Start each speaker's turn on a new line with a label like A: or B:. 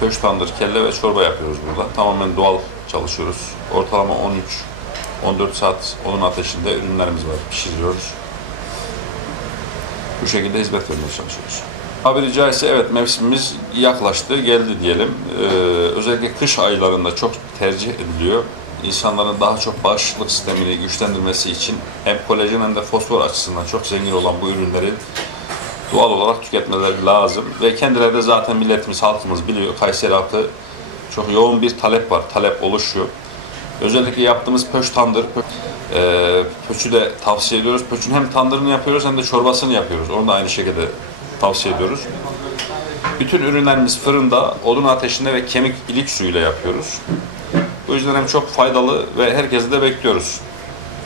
A: Köş tandır, kelle ve çorba yapıyoruz burada. Tamamen doğal çalışıyoruz. Ortalama 13-14 saat onun ateşinde ürünlerimiz var. Pişiriyoruz. Bu şekilde hizmet vermeye çalışıyoruz. Tabiri caizse evet mevsimimiz yaklaştı, geldi diyelim. Ee, özellikle kış aylarında çok tercih ediliyor. İnsanların daha çok bağışıklık sistemini güçlendirmesi için hem kolajen hem de fosfor açısından çok zengin olan bu ürünleri doğal olarak tüketmeleri lazım. Ve kendileri de zaten milletimiz, halkımız biliyor. Kayseri halkı çok yoğun bir talep var, talep oluşuyor. Özellikle yaptığımız pöş tandır, pö- e, pöçü de tavsiye ediyoruz. Pöçün hem tandırını yapıyoruz hem de çorbasını yapıyoruz. Onu da aynı şekilde tavsiye ediyoruz. Bütün ürünlerimiz fırında, odun ateşinde ve kemik ilik suyuyla yapıyoruz. Bu yüzden hem çok faydalı ve herkesi de bekliyoruz.